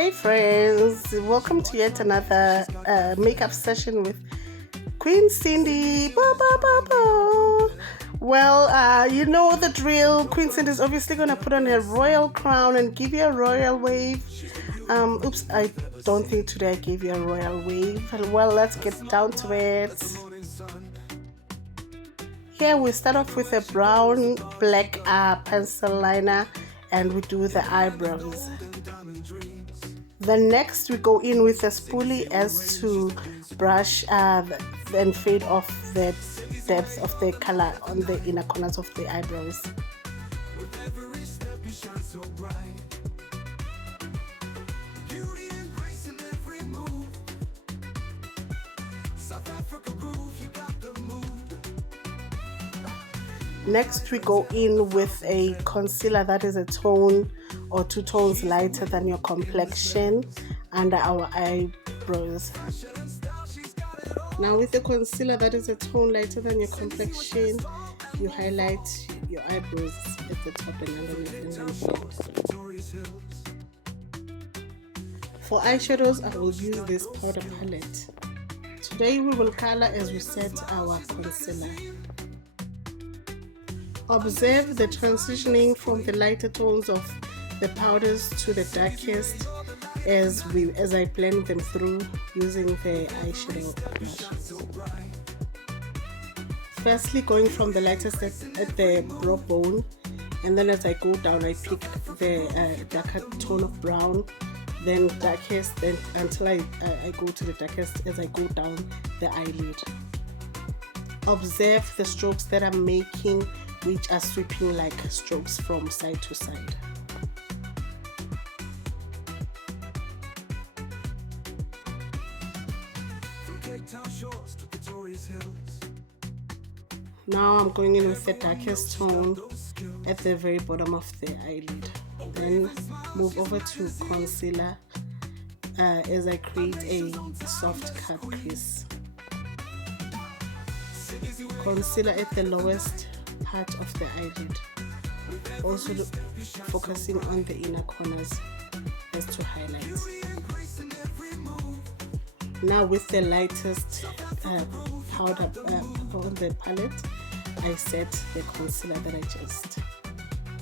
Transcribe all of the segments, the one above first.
Hey friends, welcome to yet another makeup session with Queen Cindy. Ba, ba, ba, ba. Well, you know the drill. Queen Cindy is obviously going to put on her royal crown and give you a royal wave. Oops, I don't think today I gave you a royal wave. Well, let's get down to it. Here we start off with a brown black pencil liner and we do the eyebrows. Then next we go in with a spoolie as to brush and fade off the depth of the color on the inner corners of the eyebrows. Next we go in with a concealer that is a tone or 2 tones lighter than your complexion under our eyebrows. Now with the concealer that is a tone lighter than your complexion, you highlight your eyebrows at the top and underneath. For eyeshadows, I will use this powder palette. Today we will color as we set our concealer. Observe the transitioning from the lighter tones of the powders to the darkest as I blend them through using the eyeshadow brushes. Firstly, going from the lightest at the brow bone, and then as I go down I pick the darker tone of brown, then darkest, then until I go to the darkest as I go down the eyelid. Observe the strokes that I'm making, which are sweeping like strokes from side to side. Now I'm going in with the darkest tone at the very bottom of the eyelid. Then move over to concealer as I create a soft cut crease. Concealer at the lowest part of the eyelid, also focusing on the inner corners as to highlight. Now with the lightest powder on the palette, I set the concealer that I just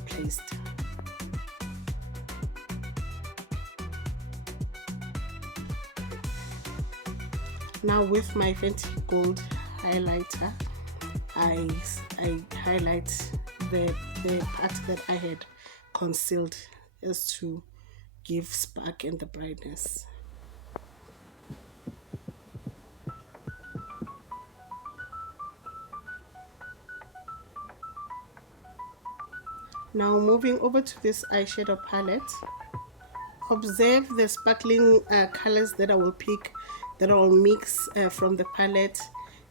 placed. Now with my Fenty Gold highlighter, I highlight the part that I had concealed as to give spark and the brightness. Now moving over to this eyeshadow palette, observe the sparkling colors that I will pick, that I will mix from the palette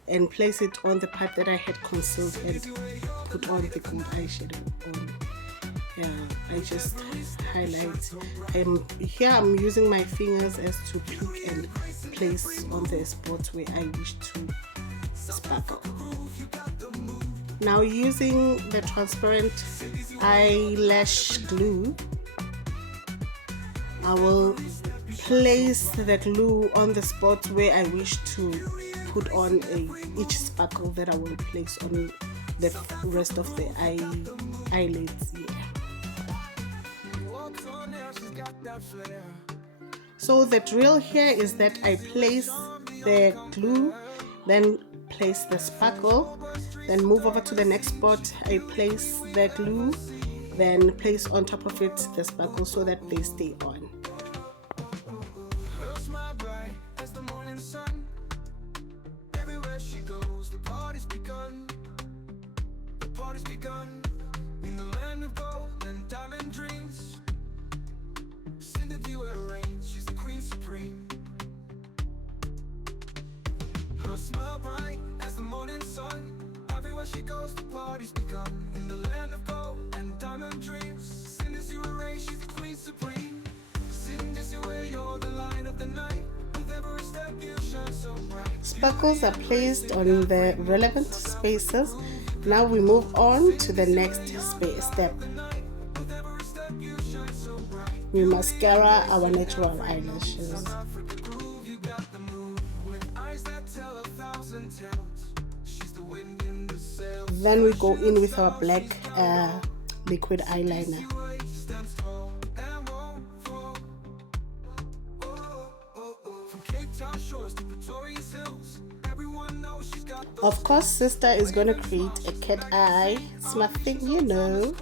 and place it on the part that I had concealed and put on the gold eyeshadow on. I just highlight. Here I'm using my fingers as to pick and place on the spot where I wish to sparkle. Now using the transparent eyelash glue, I will place the glue on the spot where I wish to put on each sparkle that I will place on the rest of the eyelids here. So the drill here is that I place the glue, then place the sparkle, then move over to the next spot, I place the glue, then place on top of it the sparkle so that they stay on. In the land of gold and diamond dreams, Cindy will reign, she's the queen supreme. Her smile bright as the morning sun, everywhere she goes the party's begun. In the land of gold and diamond dreams, Cindy will reign, she's the queen supreme. Cindy, where you're the light of the night, with every step you shine so bright. Sparkles are placed on the relevant spaces. Now we move on to the next step. With every step you shine so bright. we mascara our natural eyelashes. Then we go in with our black liquid eyeliner. Of course, sister is going to create a cat eye. It's my thing, you know.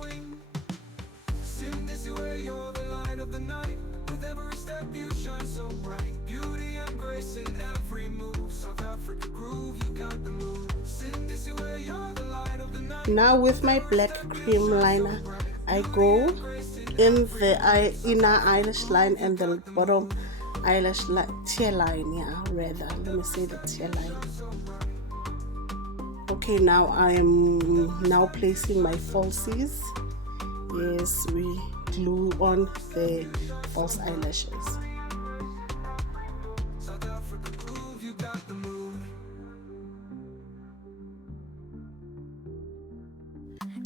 Now with my black cream liner, I go in the inner eyelash line and the bottom eyelash line, tear line, yeah, rather. Let me say the tear line. Okay, now I am now placing my falsies. Yes, we glue on the false eyelashes.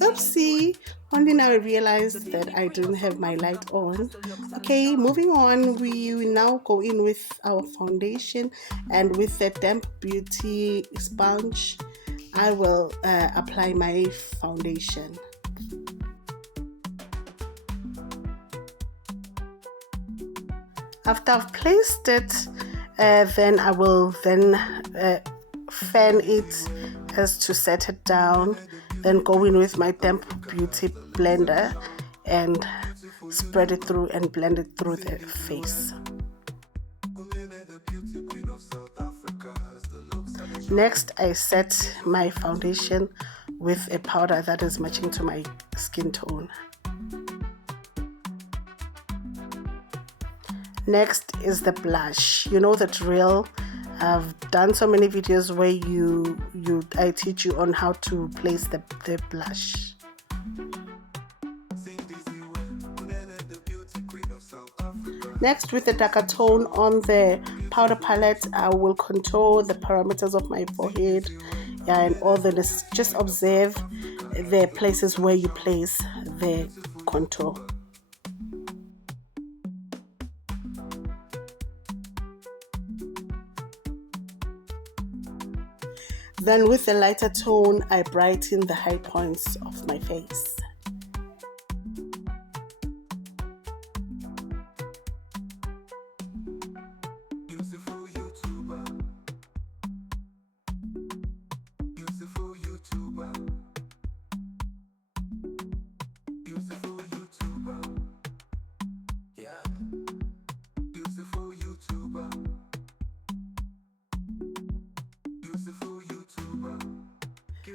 Oopsie, only now I realized that I didn't have my light on. Okay, moving on, we now go in with our foundation, and with the damp beauty sponge I will apply my foundation. After I've placed it, then I will fan it as to set it down, then go in with my damp beauty blender and spread it through and blend it through the face. Next, I set my foundation with a powder that is matching to my skin tone. Next is the blush. You know the drill. I've done so many videos where I teach you on how to place the blush. Next, with the darker tone on the powder palette, I will contour the parameters of my forehead, yeah, and all the just observe the places where you place the contour. Then with the lighter tone, I brighten the high points of my face.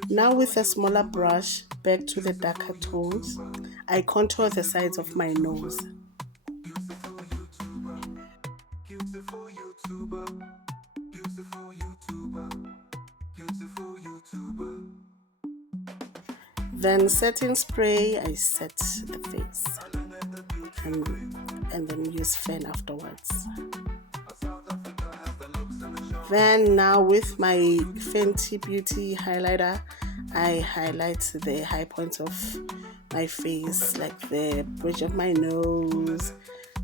Now with a smaller brush, back to the darker tones, I contour the sides of my nose. Then setting spray, I set the face and then use fan afterwards. Then now with my Fenty Beauty highlighter, I highlight the high points of my face, like the bridge of my nose,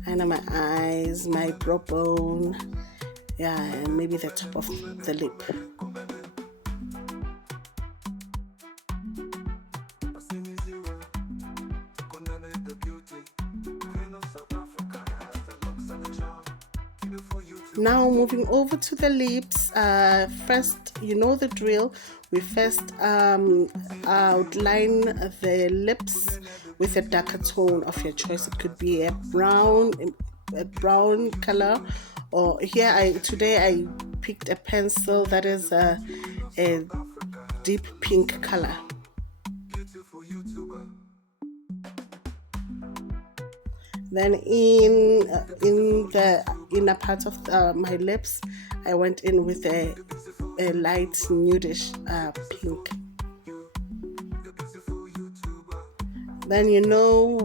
under my eyes, my brow bone, yeah, and maybe the top of the lip. Now moving over to the lips, first, you know the drill. We first outline the lips with a darker tone of your choice. It could be a brown color, or here today I picked a pencil that is a deep pink color. Then in the inner part of my lips, I went in with a light nudish pink. Then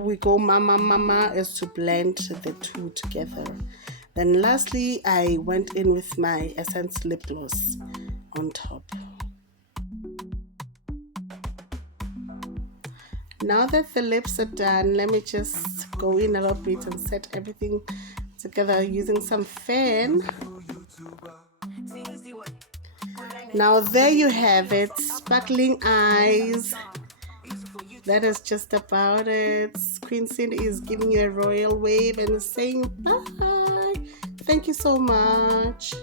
we go mama is to blend the two together. Then lastly, I went in with my Essence lip gloss on top. Now that the lips are done, let me just go in a little bit and set everything together using some fan. Now there you have it, sparkling eyes. That is just about it. Queen Cindy is giving you a royal wave and saying bye. Thank you so much.